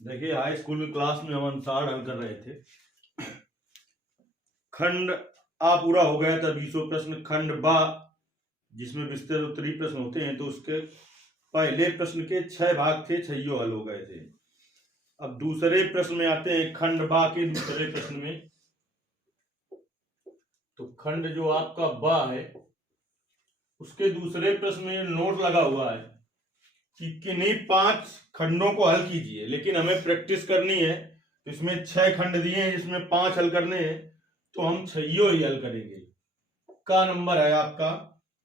देखिए, high school की class में हम अंसार हल कर रहे थे। खंड आ पूरा हो गया था 20 प्रश्न। खंड बा जिसमें विस्तार उत्तरीय प्रश्न होते हैं, तो उसके पहले प्रश्न के 6 भाग थे, 6 हल हो गए थे। अब दूसरे प्रश्न में आते हैं, खंड बा के दूसरे प्रश्न में। तो खंड जो आपका बा है उसके दूसरे प्रश्न में नोट लगा हुआ है कि किन्हीं 5 खंडों को हल कीजिए, लेकिन हमें प्रैक्टिस करनी है। तो इसमें 6 खंड दिए हैं जिसमें 5 हल करने हैं, तो हम 6 ही हल करेंगे। का नंबर है आपका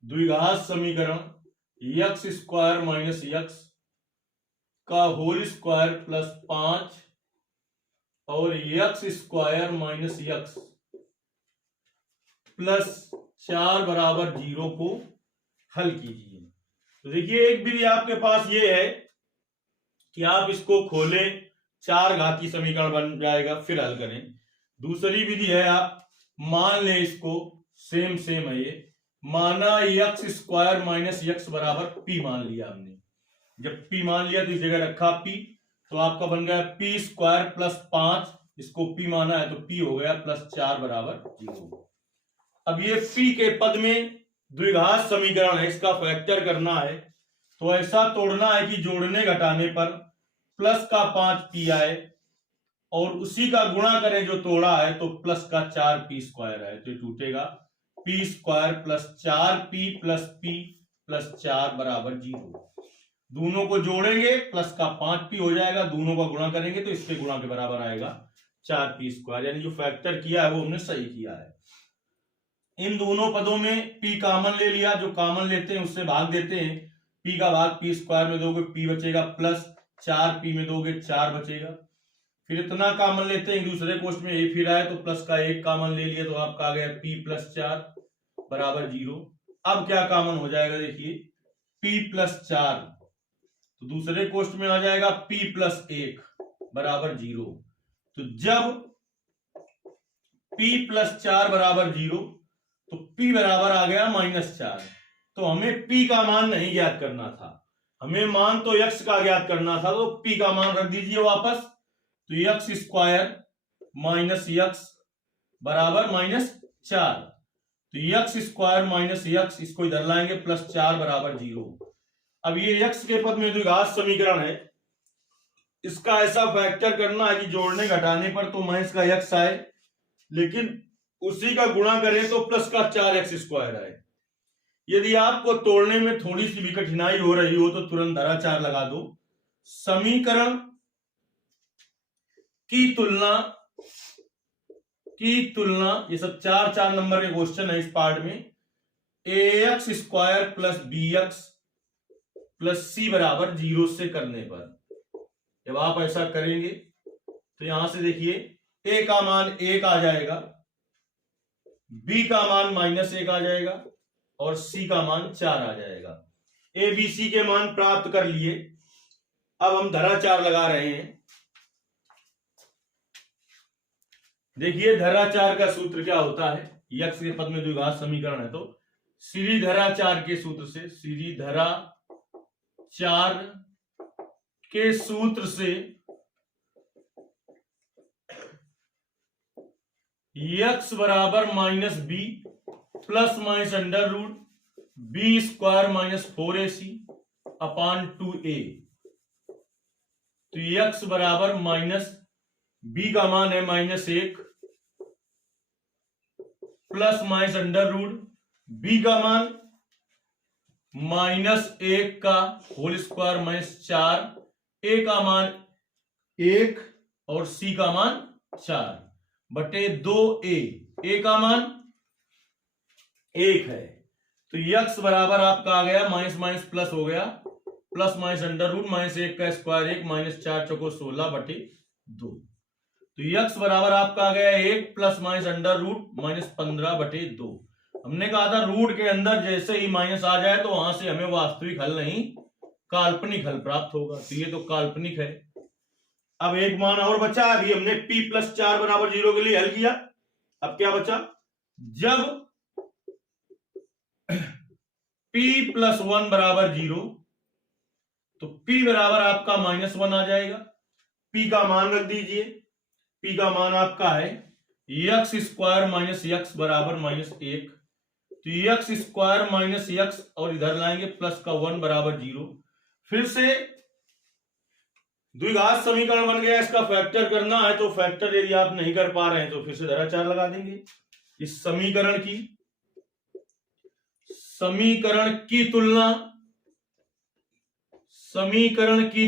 द्विघात समीकरण यक्स स्क्वायर माइनस यक्स का होल स्क्वायर प्लस 5 और x square minus x plus 4 बराबर 0 को हल कीजिए। तो देखिए, एक विधि आपके पास ये है कि आप इसको खोलें, 4 घातीय समीकरण बन जाएगा, फिर हल करें। दूसरी विधि है, आप मान लें इसको, सेम है ये, माना यक्स स्क्वायर माइनस यक्स बराबर पी मान लिया हमने। जब पी मान लिया तो इस जगह रखा पी, तो आपका बन गया पी स्क्वायर प्लस 5, इसको पी माना है तो पी हो गया प्लस 4 बराबर 0। अब ये पी के पद में द्विघात समीकरण है, इसका फैक्टर करना है, तो ऐसा तोड़ना है कि जोड़ने घटाने पर प्लस का 5 पी आए और उसी का गुणा करें जो तोड़ा है, तो प्लस का 4 पी स्क्वायर है, तो टूटेगा P square plus 4 P plus 4 बराबर 0। दोनों को जोड़ेंगे प्लस का 5 पी हो जाएगा, दोनों का गुणा करेंगे तो इसके गुणा के बराबर आएगा 4 पी स्क्वायर। यानी जो फैक्टर किया है वो हमने सही किया है। इन दोनों पदों में पी कॉमन ले लिया, जो कॉमन लेते हैं उससे भाग देते हैं। पी का भाग पी स्क्वायर में दोगे पी बचेगा, प्लस 4 पी में दोगे 4 बचेगा। फिर इतना कॉमन लेते हैं, दूसरे कोष्ठ में ए फिर आए तो प्लस का 1 कॉमन ले लिया, तो आपका आ गया पी प्लस 4 बराबर 0। अब क्या कॉमन हो जाएगा, देखिए पी प्लस 4, तो दूसरे कोष्ठ में आ जाएगा p प्लस 1 बराबर 0। तो जब p प्लस 4 बराबर 0, तो p बराबर आ गया -4। तो हमें p का मान नहीं ज्ञात करना था, हमें मान तो x का ज्ञात करना था, तो p का मान रख दीजिए वापस। तो यक्स स्क्वायर माइनस यक्स बराबर -4, तो यक्स स्क्वायर माइनस यक्स, इसको इधर लाएंगे, प्लस 4 बराबर 0। अब ये यक्स के पद में द्विघात समीकरण है, इसका ऐसा फैक्टर करना है कि जोड़ने घटाने पर तो माइनस का यक्स आए, लेकिन उसी का गुणा करें तो प्लस का 4x स्क्वायर आए। यदि आपको तोड़ने में थोड़ी सी भी कठिनाई हो रही हो तो तुरंत धरा 4 लगा दो। समीकरण की तुलना ये सब 4 नंबर के क्वेश्चन है इस पार्ट में। ax square plus bx plus c बराबर 0 से करने पर, जब आप ऐसा करेंगे तो यहां से देखिए a का मान 1 आ जाएगा, b का मान -1 आ जाएगा और c का मान 4 आ जाएगा। a b c के मान प्राप्त कर लिए। अब हम धरा 4 लगा रहे हैं। देखिए धरा 4 का सूत्र क्या होता है, यक्स के पद में द्विघात समीकरण है, तो सीधी धरा 4 के सूत्र से, सीधी धरा 4 के सूत्र से यक्स बराबर -b plus minus under root b square -4ac upon 2a। तो यक्स बराबर b का मान है -1 plus minus under root b का मान -1 का होल स्क्वायर -4, a का मान 1 और c का मान 4 बटे 2a, a का मान 1 है। तो यक्स बराबर आपका आ गया माइनस माइनस प्लस हो गया, प्लस माइनस अंडर रूट -1 का स्क्वायर 1 -4 चौको 16 बटे 2। तो यक्स बराबर आपका आ गया 1 प्लस माइनस अंडर रूट -15 बटे 2। हमने कहा था रूट के अंदर जैसे ही माइनस आ जाए तो वहां से हमें वास्तविक हल नहीं काल्पनिक हल प्राप्त होगा, तो ये तो काल्पनिक है। अब एक मान और बचा, अभी हमने p प्लस 4 बराबर 0 के लिए हल किया। अब क्या बचा, जब p प्लस 1 बराबर 0, तो p बराबर आपका -1 आ जाएगा, P का मान रख दीजिए। P का मान आपका है x स्क्वायर माइनस x बराबर -1, तो x स्क्वायर माइनस x और इधर लाएंगे प्लस का 1 बराबर 0। फिर से द्विघात समीकरण बन गया, इसका फैक्टर करना है तो फैक्टर यदि आप नहीं कर पा रहे हैं तो फिर से धारा 4 लगा देंगे। इस समीकरण की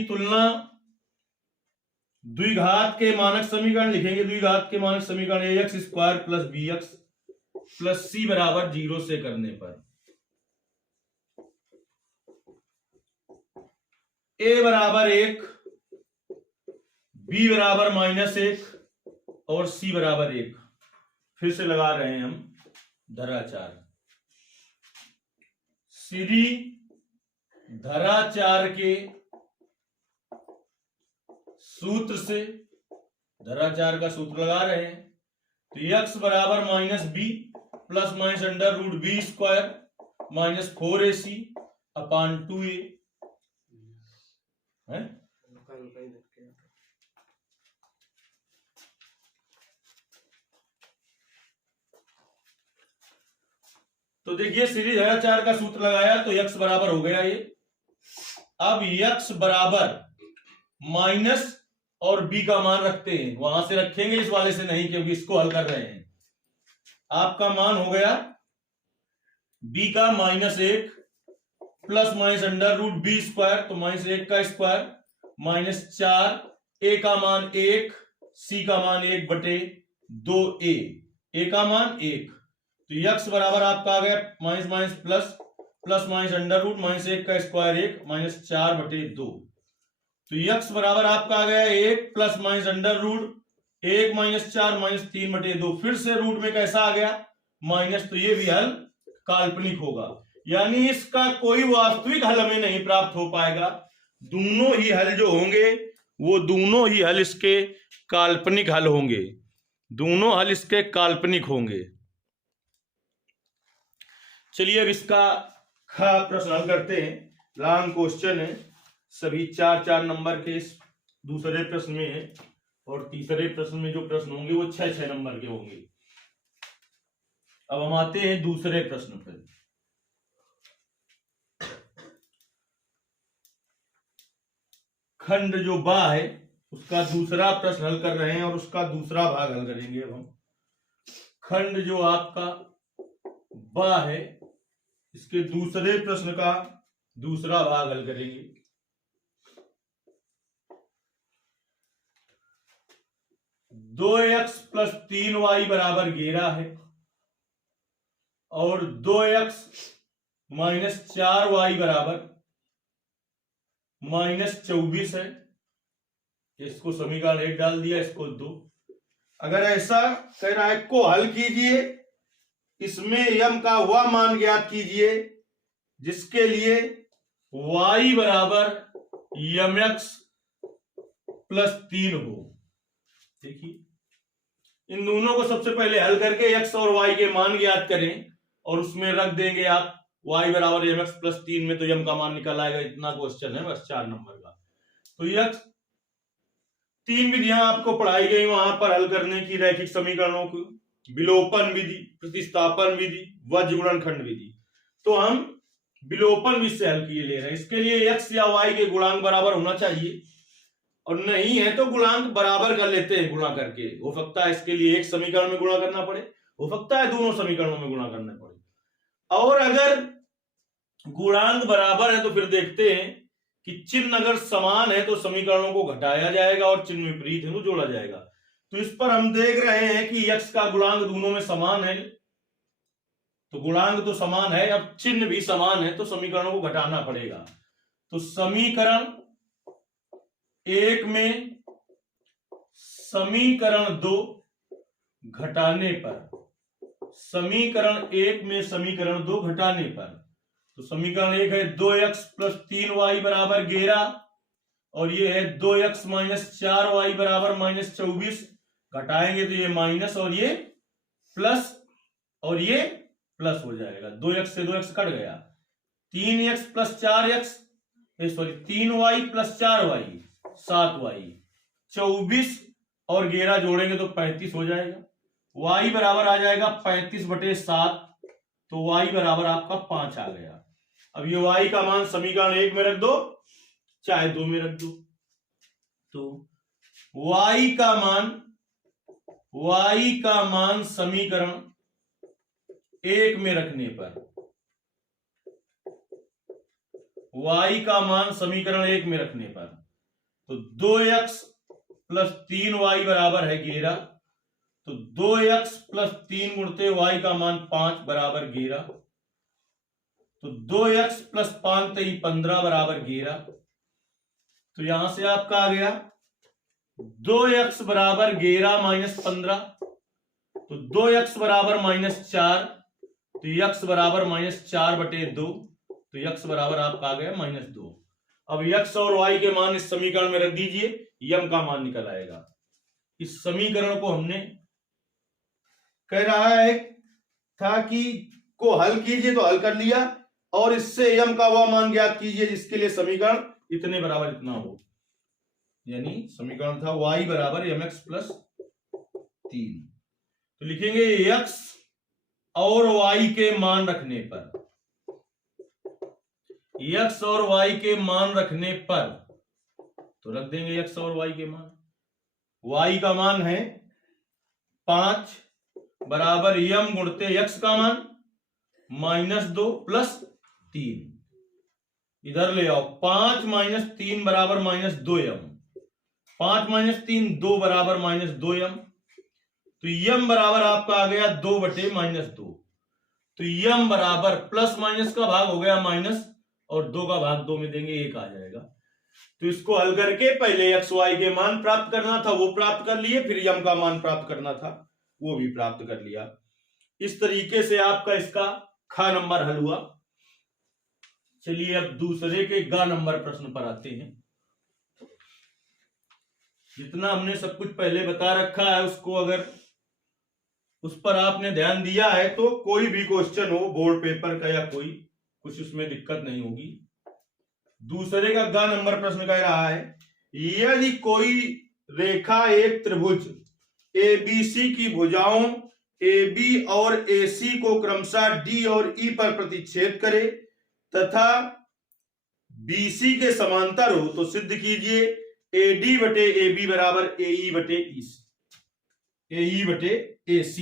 तुलना द्विघात के मानक समीकरण लिखेंगे। द्विघात के मानक समीकरण ax square plus bx plus c बराबर 0 से करने पर a बराबर 1, b बराबर -1 और c बराबर 1। फिर से लगा रहे हैं हम धारा 4। सीधी धारा 4 के सूत्र से धारा 4 का सूत्र लगा रहे हैं, तो x बराबर -b plus minus under root b square minus 4ac upon 2a है। तो देखिए सीरीज धारा 4 का सूत्र लगाया तो x बराबर हो गया ये। अब x बराबर माइनस और b का मान रखते हैं, वहां से रखेंगे, इस वाले से नहीं, क्योंकि इसको हल कर रहे हैं। आपका मान हो गया b का -1 plus minus under root b square, तो -1 का स्क्वायर -4, a का मान 1, c का मान 1/2a, a का मान 1, तो x बराबर आपका आ गया minus minus plus plus minus under root -1 का स्क्वायर 1 -4/2, तो x बराबर आपका आ गया 1 प्लस माइनस अंडर रूट 1 -4 -3/2। फिर से रूट में कैसा आ गया माइनस, तो ये भी हल काल्पनिक होगा, यानी इसका कोई वास्तविक हल हमें नहीं प्राप्त हो पाएगा। दोनों ही हल जो होंगे वो दोनों ही हल इसके काल्पनिक हल होंगे, दोनों हल इसके काल्पनिक होंगे। चलिए अब इसका खा प्रश्न हल करते हैं। लॉन्ग क्वेश्चन है, सभी 4-4 नंबर के इस दूसरे प्रश्न में है, और तीसरे प्रश्न में जो प्रश्न होंगे वो 6-6 नंबर के होंगे। अब हम आते हैं दूसरे प्रश्न पर। खंड जो बा है उसका दूसरा प्रश्न हल कर रहे हैं और उसका दूसरा भाग हल करेंगे। अब हम खंड जो आपका बा है इसके दूसरे प्रश्न का दूसरा भाग हल करेंगे। दो एक्स प्लस 3y बराबर 11 है और 2x माइनस 4y बराबर -24 है। इसको समीकरण 1 डाल दिया, इसको 2। अगर ऐसा कह रहा है को हल कीजिए, इसमें यम का वह मान ज्ञात कीजिए जिसके लिए y बराबर mx प्लस 3 हो। देखिए इन दोनों को सबसे पहले हल करके x और y के मान ज्ञात करें और उसमें रख देंगे आप y बराबर mx प्लस 3 में, तो m का मान निकल आएगा। इतना क्वेश्चन है बस 4 नंबर का। तो यह 3 विधियां आपको पढ़ाई गई वहां पर हल करने की, रैखिक समीकरणों की, विलोपन विधि, प्रतिस्थापन विधि, वज्र गुणनखंड विधि। तो हम विलोपन विधि से हल किए ले रहे हैं। इसके लिए x या y के गुणांक बराबर होना चाहिए, और नहीं है तो गुणांक बराबर कर लेते हैं गुणा करके। हो सकता है इसके लिए एक समीकरण में गुणा करना पड़े, हो सकता है दोनों समीकरणों में गुणा करना पड़े। और अगर गुणांक बराबर है तो फिर देखते हैं कि चिन्ह अगर समान है तो समीकरणों को घटाया जाएगा और चिन्ह विपरीत है तो जोड़ा जाएगा। तो इस पर हम देख रहे हैं कि x का गुणांक दोनों में समान है, तो गुणांक तो समान है, अब चिन्ह भी समान है, तो समीकरणों को घटाना पड़ेगा। तो समीकरण 1 में समीकरण 2 घटाने पर, समीकरण 1 में समीकरण 2 घटाने पर, तो समीकरण 1 है 2x प्लस 3y बराबर 11 और ये है 2x माइनस 4y बराबर -24। घटाएंगे तो ये माइनस और ये प्लस और ये प्लस हो जाएगा। 2x से 2x कट गया, 3x plus 4x, sorry 3y plus 4y 7y, 24 और 11 जोड़ेंगे तो 35 हो जाएगा। y बराबर आ जाएगा 35/7, तो y बराबर आपका 5 आ गया। अब ये y का मान समीकरण 1 में रख दो चाहे 2 में रख दो, तो y का मान समीकरण 1 में रखने पर, y का मान समीकरण 1 में रखने पर, तो 2x + 3y बराबर है 11, तो 2x + 3 गुणते y का मान 5 बराबर 11, तो 2x + 5 15 बराबर 11। तो यहां से आपका आ गया 2x बराबर 11 - 15, तो 2x बराबर -4, तो x बराबर -4/2, तो x बराबर आपका आ गया -2। अब x और y के मान इस समीकरण में रख दीजिए, यम का मान निकल आएगा। इस समीकरण को हमने कह रहा है था कि को हल कीजिए, तो हल कर लिया, और इससे यम का वह मान ज्ञात कीजिए जिसके लिए समीकरण इतने बराबर इतना हो, यानी समीकरण था y बराबर mx + 3। तो लिखेंगे x और y के मान रखने पर, x और y के मान रखने पर, तो रख देंगे x और y के मान। y का मान है 5 बराबर m गुणते x का मान -2 + 3, इधर ले आओ, 5 - 3 बराबर -2m, 5 - 3 2 बराबर -2m, तो यम बराबर आपका आ गया 2/-2, तो यम बराबर प्लस माइनस का भाग हो गया माइनस, और 2 का भाग 2 में देंगे 1 आ जाएगा। तो इसको हल करके पहले x y के मान प्राप्त करना था, वो प्राप्त कर लिए, फिर यम का मान प्राप्त करना था, वो भी प्राप्त कर लिया। इस तरीके से आपका इसका ख नंबर हल हुआ। चलिए अब दूसरे के ग नंबर प्रश्न पर आते हैं। जितना हमने सब कुछ पहले बता रखा है उसको अगर उस पर आपने ध्यान दिया है तो कोई भी क्वेश्चन हो बोर्ड पेपर का या कोई, कुछ उसमें दिक्कत नहीं होगी। दूसरे का ग नंबर प्रश्न कह रहा है, यदि कोई रेखा एक त्रिभुज एबीसी की भुजाओं AB और AC को क्रमशः D और E पर प्रतिच्छेद करे तथा BC के समांतर हो, तो सिद्ध कीजिए AD/AB बराबर AE/AC।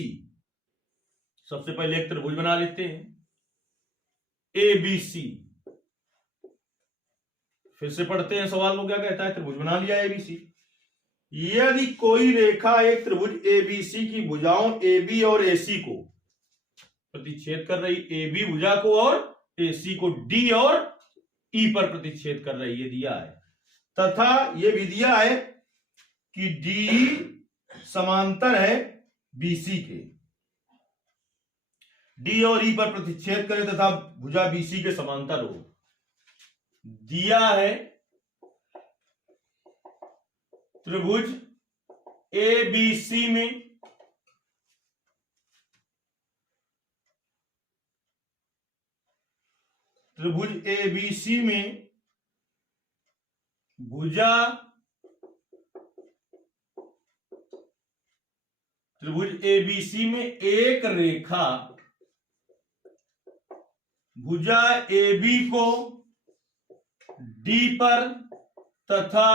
सबसे पहले एक त्रिभुज बना लेते हैं ABC, फिर से पढ़ते हैं सवाल को क्या कहता है। त्रिभुज बना लिया ABC। यदि कोई रेखा एक त्रिभुज ABC की भुजाओं AB और AC को प्रतिच्छेद कर रही, AB भुजा को और AC को D और E पर प्रतिच्छेद कर रही है, दिया है, तथा यह भी दिया है कि D समांतर है BC के, D और E पर प्रतिच्छेद करे तथा भुजा BC के समांतर हो। दिया है त्रिभुज ABC में भुजा एक रेखा भुजा AB को D पर तथा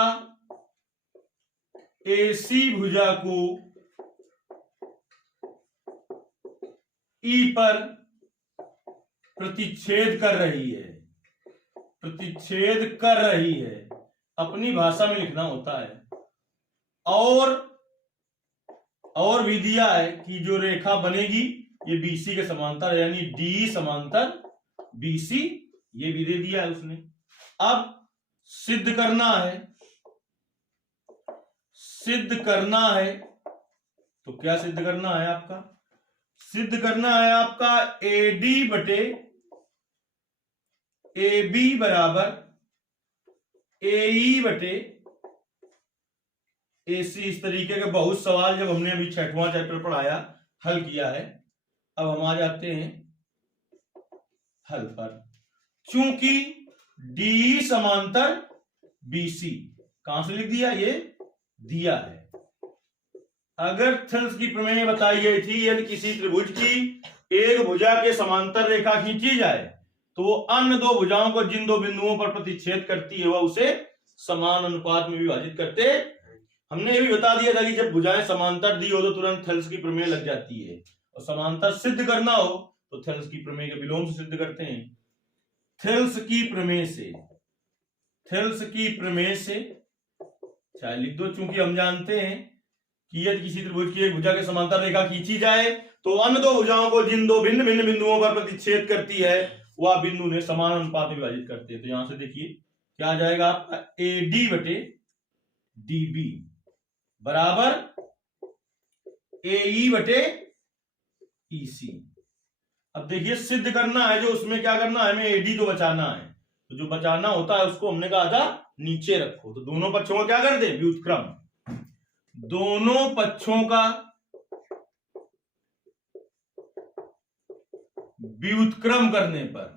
AC भुजा को E पर प्रतिच्छेद कर रही है, अपनी भाषा में लिखना होता है। और भी दिया है कि जो रेखा बनेगी ये BC के समांतर है, यानी D समांतर BC, ये भी दे दिया है उसने। अब सिद्ध करना है, तो क्या सिद्ध करना है आपका? सिद्ध करना है आपका AD/AB बराबर AE/AC। इस तरीके के बहुत सवाल जब हमने अभी 6वां चैप्टर पढ़ाया, हल किया है। अब हम आ जाते हैं हल पर। चूंकि DE समांतर BC, कहां से लिख दिया ये दिया है। अगर थेल्स की प्रमेय बताई गई थी यदि किसी त्रिभुज की एक भुजा के समांतर रेखा खींची जाए तो वो अन्य दो भुजाओं को जिन दो बिंदुओं पर प्रतिच्छेद करती है वह उसे समान अनुपात में विभाजित करते। हमने ये भी बता दिया था कि जब भुजाएं समांतर दी हो तो तुरंत थेल्स की प्रमेय लग जाती है, और समांतर सिद्ध करना हो तो थेल्स की प्रमेय के विलोम से सिद्ध करते हैं। थेल्स की प्रमेय से चाहे लिख दो, चूंकि हम जानते हैं कि यदि किसी त्रिभुज की एक भुजा के समांतर रेखा खींची जाए तो अन्य दो भुजाओं को जिन दो भिन्न भिन्न बिंदुओं पर प्रतिच्छेद करती है वह बिंदु ने समान अनुपात में विभाजित करते हैं। तो यहां से देखिए क्या आ जाएगा आपका AD बटे DB बराबर AE बटे EC। अब देखिए सिद्ध करना है जो उसमें क्या करना है, हमें AD तो बचाना है, तो जो बचाना होता है उसको हमने कहा था नीचे रखो। तो दोनों पक्षों का क्या कर दे, व्युत्क्रम। दोनों पक्षों का व्युत्क्रम करने पर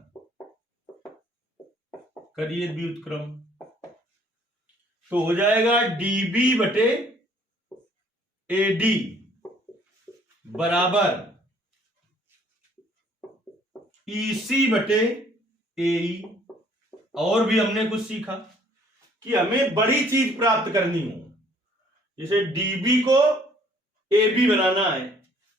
करिए व्युत्क्रम, तो हो जाएगा DB बटे AD बराबर EC बटे AE। और भी हमने कुछ सीखा कि हमें बड़ी चीज प्राप्त करनी हो, जैसे DB को AB बनाना है,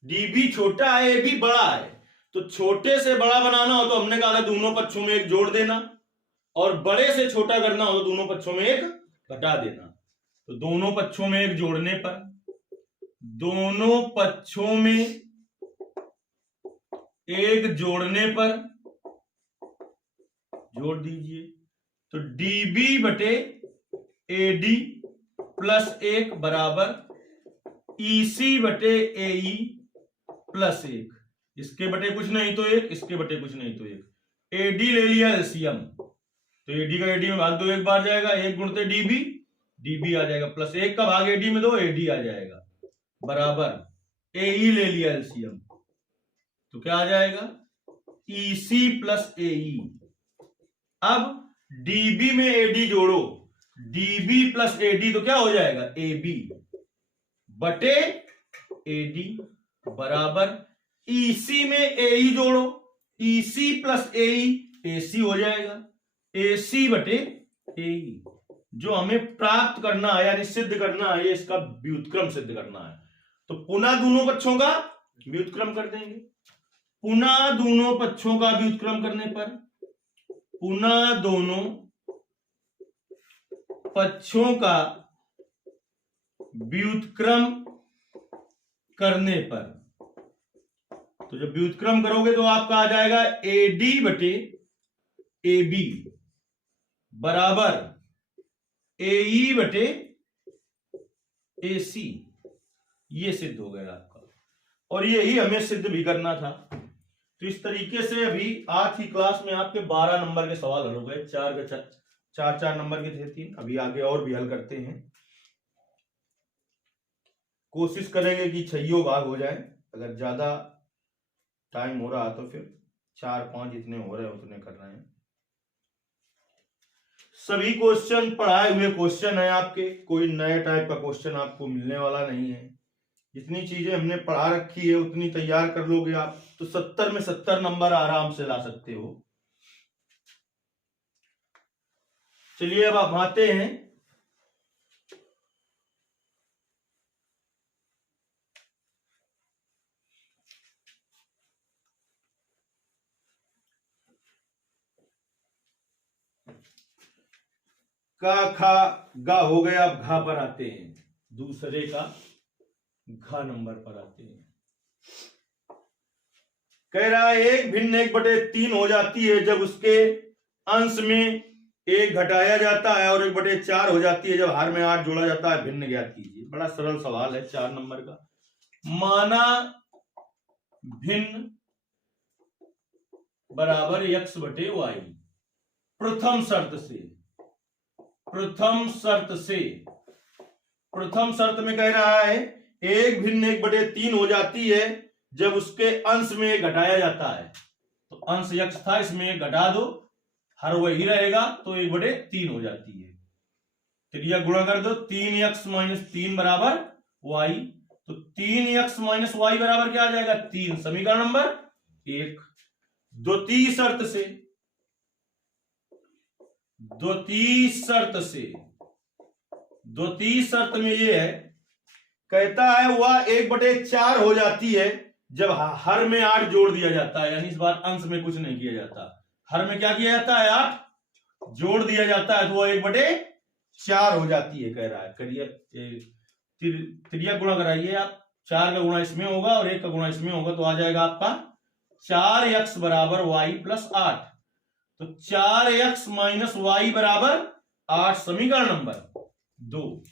DB छोटा है AB बड़ा है, तो छोटे से बड़ा बनाना हो तो हमने कहा था दोनों पक्षों में एक जोड़ देना, और बड़े से छोटा करना हो तो दोनों पक्षों में एक घटा देना। तो दोनों पक्षों में एक जोड़ने पर, दोनों पक्षों में एक जोड़ने पर जोड़ दीजिए, तो DB बटे AD प्लस 1 बराबर EC बटे AE प्लस 1। इसके बटे कुछ नहीं तो 1, इसके बटे कुछ नहीं तो 1। AD ले लिया एलसीएम, तो AD का AD में भाग दो, एक बार जाएगा, 1 गुणते DB, DB आ जाएगा, प्लस 1 का भाग AD में दो, AD आ जाएगा, बराबर AE ले लिया एलसीएम, तो क्या आ जाएगा EC प्लस AE। अब DB में AD जोड़ो, DB प्लस AD तो क्या हो जाएगा AB बटे AD बराबर EC में AE जोड़ो, EC प्लस AE AC हो जाएगा, AC बटे AE। जो हमें प्राप्त करना है यानी सिद्ध करना है, इसका व्युत्क्रम सिद्ध करना है, तो पुनः दोनों पक्षों का व्युत्क्रम कर देंगे। पुनः दोनों पक्षों का व्युत्क्रम करने पर, पुनः दोनों पक्षों का व्युत्क्रम करने पर, तो जब व्युत्क्रम करोगे तो आपका आ जाएगा AD बटे AB बराबर AE बटे AC। ये सिद्ध हो गया आपका, और यही हमें सिद्ध भी करना था। तो इस तरीके से अभी आज की क्लास में आपके 12 नंबर के सवाल हल हो गए, 4 नंबर के थे 3, अभी आगे और भी हल करते हैं। कोशिश करेंगे कि 6 भाग हो जाए, अगर ज्यादा टाइम हो रहा तो फिर 4-5 जितने हो रहे हैं उतने कर रहे हैं। सभी क्वेश्चन पढ़ाए हुए क्वेश्चन है आपके, कोई नए टाइप का क्वेश्चन आपको मिलने वाला नहीं है। जितनी चीजें हमने पढ़ा रखी है उतनी तैयार कर लोगे आप तो 70 में 70 नंबर आराम से ला सकते हो। चलिए अब आप आते हैं का खा गा हो गया, अब घा पर आते हैं, दूसरे का घा नंबर पर आते हैं। कह रहा है 1 भिन्न 1/3 हो जाती है जब उसके अंश में 1 घटाया जाता है, और 1/4 हो जाती है जब हर में 8 जोड़ा जाता है। भिन्न ज्ञात कीजिए। बड़ा सरल सवाल है 4 नंबर का। माना भिन्न बराबर x बटे y। प्रथम शर्त में कह रहा है 1 भिन्न 1/3 हो जाती है जब उसके अंश में घटाया जाता है। तो अंश x था, इसमें घटा दो, हर वही रहेगा तो 1/3 हो जाती है। त्रिया गुणा कर दो, 3x माइनस 3 बराबर y, तो 3x माइनस वाई बराबर क्या आ जाएगा 3, समीकरण नंबर 1। द्वितीय शर्त से, द्वितीय शर्त में ये है, कहता है वह 1/4 हो जाती है जब हर में 8 जोड़ दिया जाता है, यानी इस बार अंश में कुछ नहीं किया जाता, हर में क्या किया जाता है 8 जोड़ दिया जाता है, तो वह 1/4 हो जाती है, कह रहा है। करिए त्रिया गुणा कराइए आप, 4 का गुणा इसमें होगा और 1 का गुणा इसमें होगा, तो आ जाएगा आपका 4x बराबर y प्लस 8, तो 4x माइनस वाई बराबर 8, समीकरण नंबर 2।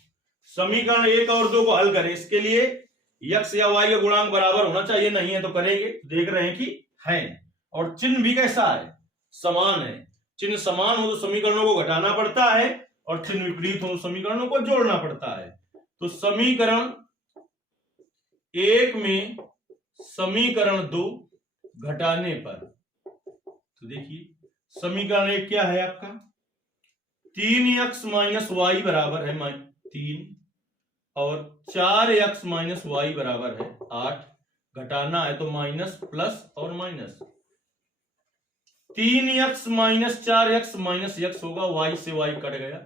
समीकरण 1 और 2 को हल करें, इसके लिए x या y का गुणांक बराबर होना चाहिए, नहीं है तो करेंगे, देख रहे हैं कि है, और चिन्ह भी कैसा है, समान है। चिन्ह समान हो तो समीकरणों को घटाना पड़ता है, और चिन्ह विपरीत हो तो समीकरणों को जोड़ना पड़ता है। तो समीकरण 1 में समीकरण 2 घटाने पर, तो देखिए समीकरण 1 क्या है आपका, 3x माइनस वाई बराबर है 3 और 4x माइनस वाई बराबर है 8, घटाना है तो माइनस प्लस और minus, 3x minus 4x minus x होगा, y से y कट गया,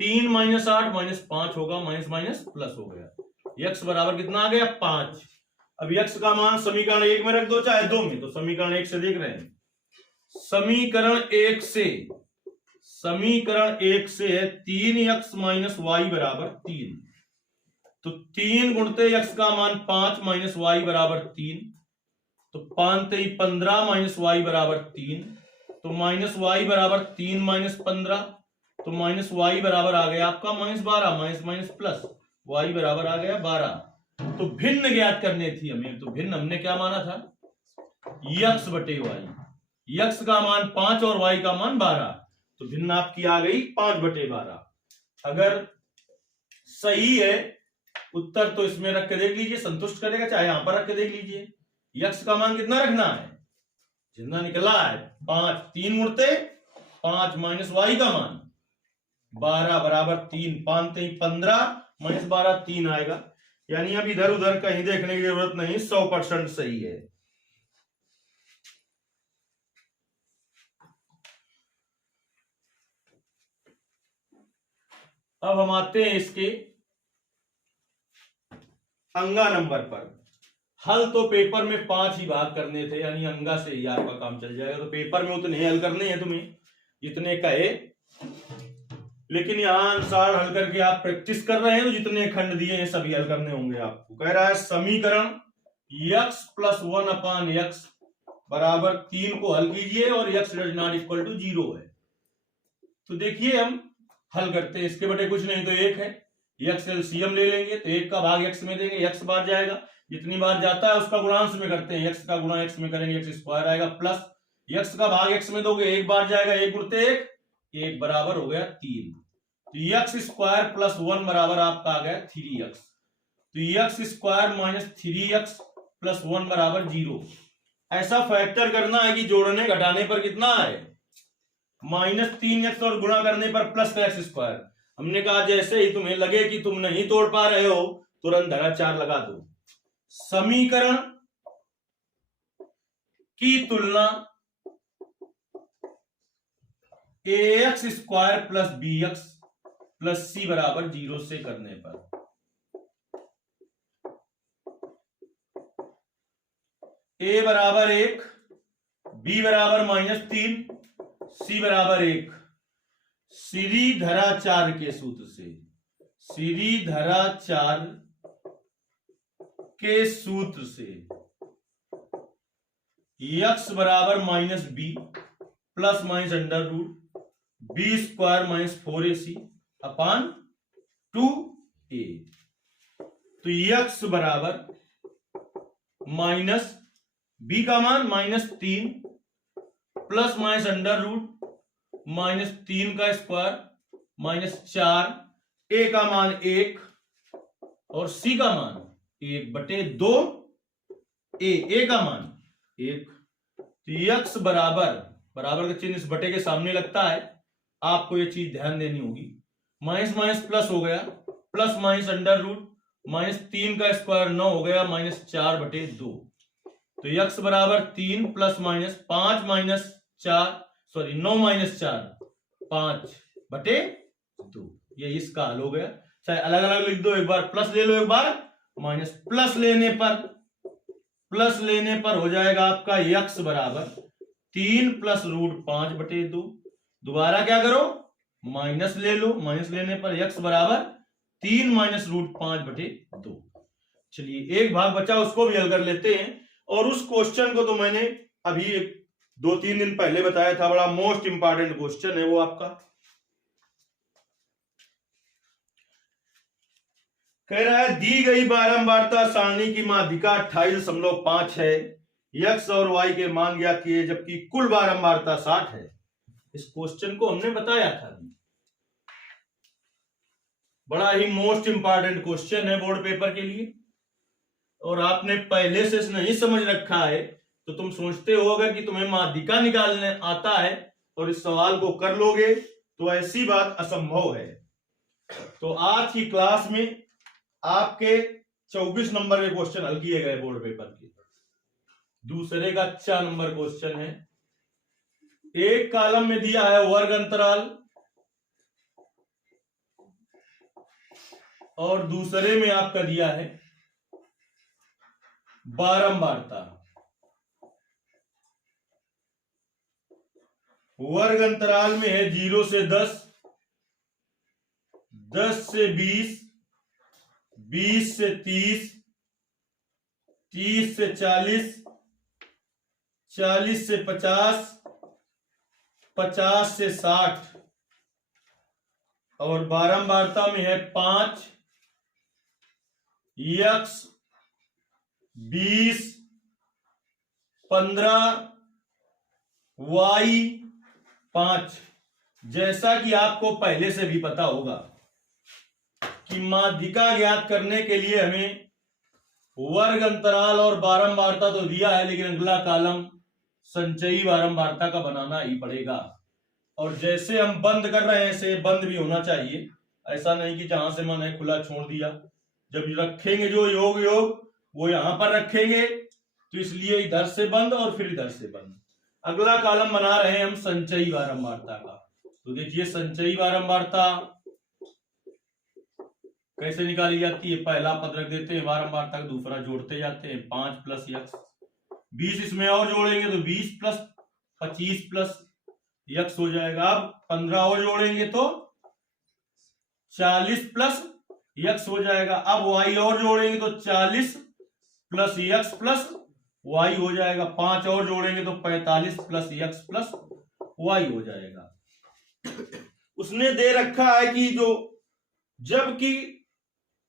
3 माइनस 8 माइनस 5 होगा, माइनस माइनस प्लस हो गया, x बराबर कितना आ गया 5। अब x का मान समीकरण 1 में रख दो चाहे 2 में, तो समीकरण 1 से देख रहे हैं, समीकरण 1 से है 3x माइनस वाई बराबर 3, तो 3 गुणते x का मान 5 माइनस वाई बराबर 3, तो 5 3 15 माइनस वाई बराबर 3, तो माइनस वाई बराबर 3 माइनस 15, तो माइनस वाई बराबर आ गया आपका minus 12, minus minus plus, y बराबर आ गया 12। तो भिन्न ज्ञात करने थी हमें, तो भिन्न हमने क्या माना था, x बटे वाई, x का मान 5 और y का मान 12, तो भिन्न आपकी आ गई 5/12। अगर सही है उत्तर तो इसमें रख के देख लीजिए, संतुष्ट करेगा, चाहे यहां पर रख के देख लीजिए। x का मान कितना रखना है, जितना निकला है 5, 3 गुणते 5 माइनस वाई का मान 12 बराबर 3, 5 3 15 माइनस 12 3 आएगा, यानी अब इधर उधर कहीं देखने की जरूरत नहीं, 100% सही है। अब हम आते हैं इसके अंगा नंबर पर। हल तो पेपर में 5 ही भाग करने थे, यानी अंगा से ही आपका काम चल जाएगा, तो पेपर में उतने हल करने हैं तुम्हें जितने कहे, लेकिन यहां अनुसार हल करके आप प्रैक्टिस कर रहे हैं, तो जितने खंड दिए हैं सभी हल करने होंगे आपको। कह रहा है समीकरण x प्लस 1/x बराबर 3 को हल कीजिए और x does not equal to 0 है। तो देखिए हम हल करते हैं, इसके बटे कुछ नहीं तो 1 है, x एलसीएम ले लेंगे, तो 1 का भाग x में देंगे, x बार जाएगा, जितनी बार जाता है उसका गुणांश में करते हैं, x का गुणा x में करेंगे, x स्क्वायर आएगा, प्लस x का भाग x में दोगे, 1 बार जाएगा, 1 गुणते 1 बराबर हो गया 3, तो x स्क्वायर प्लस 1 बराबर आपका आ गया 3x, तो x square minus 3x plus 1 बराबर 0। ऐसा फैक्टर करना है कि जोड़ने घटाने पर कितना है माइनस 3x और गुणा करने पर प्लस का x स्क्वायर। हमने कहा जैसे ही तुम्हें लगे कि तुम नहीं तोड़ पा रहे हो तुरंत धरा 4 लगा दो। समीकरण की तुलना ax square plus bx plus c बराबर 0 से करने पर a बराबर 1, b बराबर -3, c बराबर 1, श्रीधराचार्य के सूत्र से, श्रीधराचार्य के सूत्र से x बराबर -b plus minus under root b square minus 4ac upon 2a, तो x बराबर माइनस b का मान -3 प्लस माइनस अंडर रूट -3 का स्क्वायर -4, a का मान 1 और c का मान 1/2 a का मान 1, तो x बराबर का चिन्ह इस बटे के सामने लगता है, आपको ये चीज ध्यान देनी होगी, माइनस माइनस प्लस हो गया, plus minus under root, minus 3 का स्क्वायर 9 हो गया, माइनस 4/2। तो यक्स बराबर 3 plus minus 5 minus 4, sorry 9 minus 4, 5/2। ये इसका हल हो गया। चाहे अलग अलग लिख दो, एक बार प्लस ले लो, एक बार माइनस। प्लस लेने पर हो जाएगा आपका यक्स बराबर 3 प्लस रूट 5/2। दोबारा क्या करो, माइनस ले लो, माइनस लेने पर यक्स बराबर 3 माइनस रूट 5/2। चलिए एक भाग बचा, उसको भी हल कर लेते हैं। और उस क्वेश्चन को तो मैंने अभी 2-3 दिन पहले बताया था, बड़ा मोस्ट इंपॉर्टेंट क्वेश्चन है वो आपका। कह रहा है दी गई बारंबारता सारणी की माध्यिका 28.5 है, यक्स और वाई के मान ज्ञात किए जबकि कुल बारंबारता 60 है। इस क्वेश्चन को हमने बताया था, बड़ा ही मोस्ट इंपॉर्टेंट क्वेश्चन है बोर्ड पेपर के लिए। और आपने पहले से नहीं समझ रखा है तो तुम सोचते होगा कि तुम्हें माध्यिका निकालने आता है और इस सवाल को कर लोगे, तो ऐसी बात असंभव है। तो आज की क्लास में आपके 24 नंबर के क्वेश्चन हल किए गए बोर्ड पेपर के। दूसरे का 4 नंबर क्वेश्चन है। एक कॉलम में दिया है वर्ग अंतराल और दूसरे में आपका दिया है बारंबारता। वर्ग अंतराल में है 0 से 10, 10 से 20, 20 से 30, 30 से 40, 40 से 50, 50 से 60 और बारंबारता में है 5, यक्स 20, 15, वाई 5। जैसा कि आपको पहले से भी पता होगा कि माध्यिका ज्ञात करने के लिए हमें वर्ग अंतराल और बारंबारता तो दिया है, लेकिन अगला कॉलम संचयी बारंबारता का बनाना ही पड़ेगा। और जैसे हम बंद कर रहे हैं ऐसे बंद भी होना चाहिए, ऐसा नहीं कि जहां से मन है खुला छोड़ दिया। जब रखेंगे जो योग वो यहां पर रखेंगे, तो इसलिए इधर से बंद और फिर इधर से बंद। अगला कॉलम बना रहे हैं हम संचयी बारंबारता का। तो देखिए संचयी बारंबारता कैसे निकाली जाती है। पहला पद रख देते हैं बारंबारता का, दूसरा जोड़ते जाते हैं। 5 प्लस यक्स, 20 इसमें और जोड़ेंगे तो 20 प्लस 25 प्लस यक्स हो जाएगा। अब 15 और जोड़ेंगे तो 40 प्लस यक्स हो जाएगा। अब वाई और जोड़ेंगे तो 40 प्लस यक्स प्लस वाई हो जाएगा। 5 और जोड़ेंगे तो 45 प्लस यक्स प्लस वाई हो जाएगा। उसने दे रखा है कि जो जबकि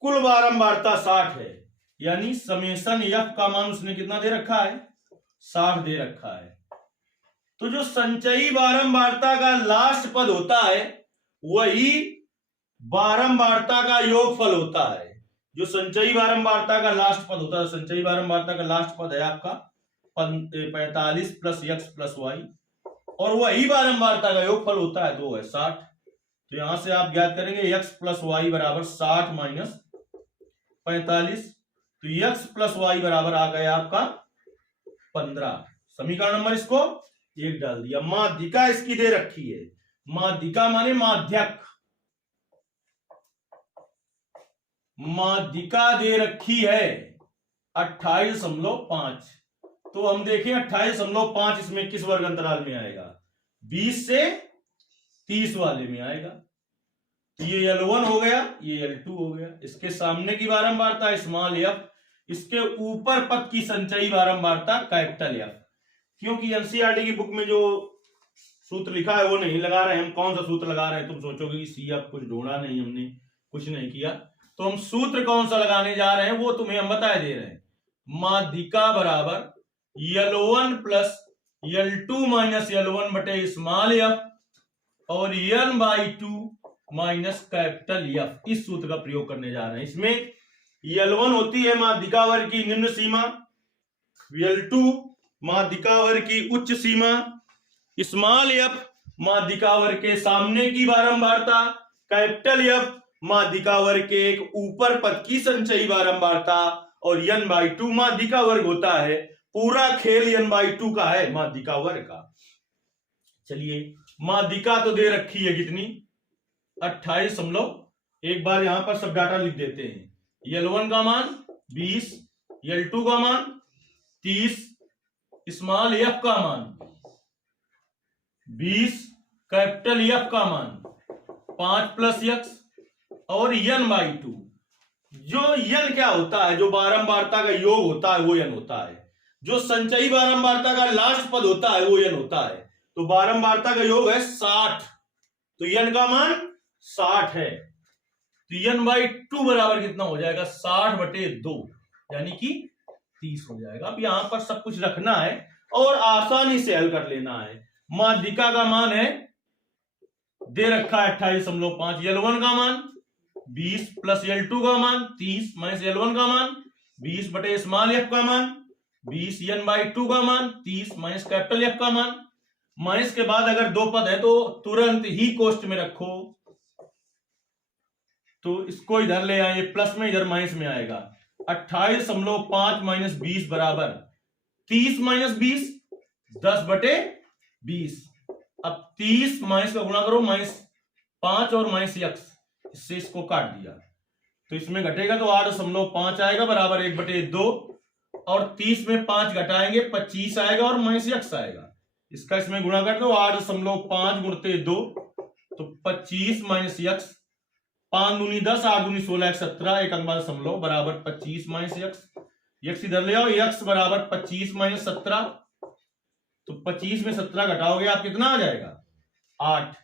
कुल बारंबारता 60 है, यानी समेशन एफ का मान उसने कितना दे रखा है, 60 दे रखा है। तो जो संचयी बारंबारता का लास्ट पद होता है वही बारंबारता का योगफल होता है। जो संचयी बारंबारता का लास्ट पद होता है, संचयी बारंबारता का लास्ट पद है आपका 45 प्लस यक्स प्लस वाई, और वही बारंबारता का योगफल होता है तो वो है 60। तो यहां से आप ज्ञात करेंगे यक्स प्लस वाई बराबर 60 माइनस 45। तो यक्स प्लस वाई बराबर आ गया आपका 15। समीकरण नंबर इसको 1 डाल दिया। माध्यिका इसकी दे रखी है, माध्यिका माने माध्यक, माध्यिका दे रखी है 28.5। तो हम देखें 28.5 इसमें किस वर्ग अंतराल में आएगा, 20 से 30 वाले में आएगा। तो ये L1 हो गया, ये L2 हो गया। इसके सामने की बारंबारता स्मॉल एफ, इसके ऊपर पद की संचयी बारंबारता कैपिटल एफ। क्योंकि एनसीईआरटी की बुक में जो सूत्र लिखा है वो नहीं लगा रहे हैं हम। कौन सा सूत्र लगा रहे हैं, तुम सोचोगे कि सी एफ कुछ ढूंढा नहीं हमने, कुछ नहीं किया। तो हम सूत्र कौन सा लगाने जा रहे हैं वो तुम्हें हम बता दे रहे हैं। माध्यिका बराबर L1 plus L2 minus L1 बटे स्मॉल एफ और n/2 माइनस कैपिटल एफ, इस सूत्र का प्रयोग करने जा रहे हैं। इसमें L1 होती है माध्यिका वर्ग की निम्न सीमा, L2 माध्यिका वर्ग की उच्च सीमा, स्मॉल एफ माध्यिका वर्ग के सामने की बारंबारता, कैपिटल एफ माध्यिका वर्ग के एक ऊपर पद की संचयी बारंबारता और n/2 माध्यिका वर्ग होता है। पूरा खेल n/2 का है माध्यिका वर्ग का। चलिए माध्यिका तो दे रखी है कितनी 28, एक बार यहां पर सब डाटा लिख देते हैं। L1 का मान 20, L2 का मान 30, स्मॉल f का मान 20, कैपिटल F का मान 5 + x और n/2। जो n क्या होता है, जो बारंबारता का योग होता है वो n होता है। जो संचयी बारंबारता का लास्ट पद होता है वो n होता है। तो बारंबारता का योग है 60, तो n का मान 60 है। तो n/2 बराबर कितना हो जाएगा 60/2 यानी कि 30 हो जाएगा। अब यहां पर सब कुछ रखना है और आसानी से हल कर लेना है। माध्यिका का मान है दे रखा है 28.5, L1 का मान 20 + L2 का मान 30 - L1 का मान 20 बटे स्मॉल f का मान 20, n/2 का मान 30 - कैपिटल F का मान। माइनस के बाद अगर दो पद है तो तुरंत ही कोष्ठ में रखो, तो इसको इधर ले आए, प्लस में इधर माइनस में आएगा। 28.5 - 20 बराबर 30 - 20 10/20। अब 30 माइनस का गुणा करो -5 और -x, इससे इसको काट दिया तो इसमें घटेगा तो 8.5 आएगा बराबर 1/2 और 30 में 5 घटाएंगे 25 आएगा और -x आएगा। इसका इसमें गुणा कर दो 8.5 × 2 तो 25 - x, 5 दूनी 10, 8 दूनी 16, 17, एक अंक बाद दशमलव बराबर 25 - x। x इधर ले आओ, x बराबर 25 - 17, तो 25 में 17 घटाओगे आप कितना आ जाएगा 8।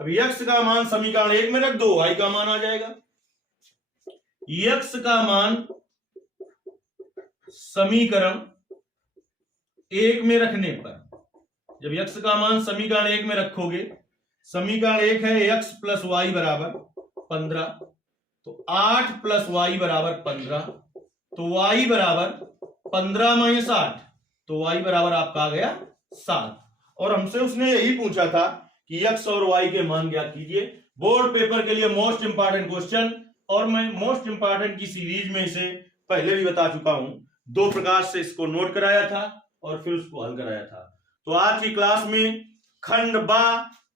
अब x का मान समीकरण 1 में रख दो, y का मान आ जाएगा। x का मान समीकरण 1 में रखने पर, जब x का मान समीकरण 1 में रखोगे, समीकरण 1 है x + y बराबर 15, तो 8 + y बराबर 15, तो y बराबर 15 - 8, तो y बराबर आपका आ गया 7। और हमसे उसने यही पूछा था कि x और y के मान ज्ञात कीजिए। बोर्ड पेपर के लिए मोस्ट इंपॉर्टेंट क्वेश्चन, और मैं मोस्ट इंपॉर्टेंट की सीरीज में इसे पहले भी बता चुका हूं। 2 प्रकार से इसको नोट कराया था और फिर उसको हल कराया था। तो आज की क्लास में खंड बा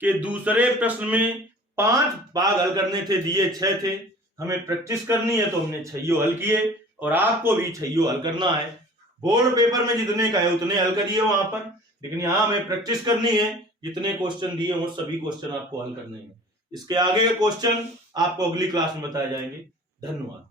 के दूसरे प्रश्न में 5 भाग हल करने थे, दिए 6 थे। हमें प्रैक्टिस करनी है तो हमने 6 हल किए और आपको भी 6 हल करना है। बोर्ड पेपर में जितने का है उतने हल करिए वहां पर, लेकिन यहां हमें प्रैक्टिस करनी है। जितने क्वेश्चन दिए वो सभी क्वेश्चन आपको हल करने हैं। इसके आगे के क्वेश्चन आपको अगली क्लास में बताए जाएंगे। धन्यवाद।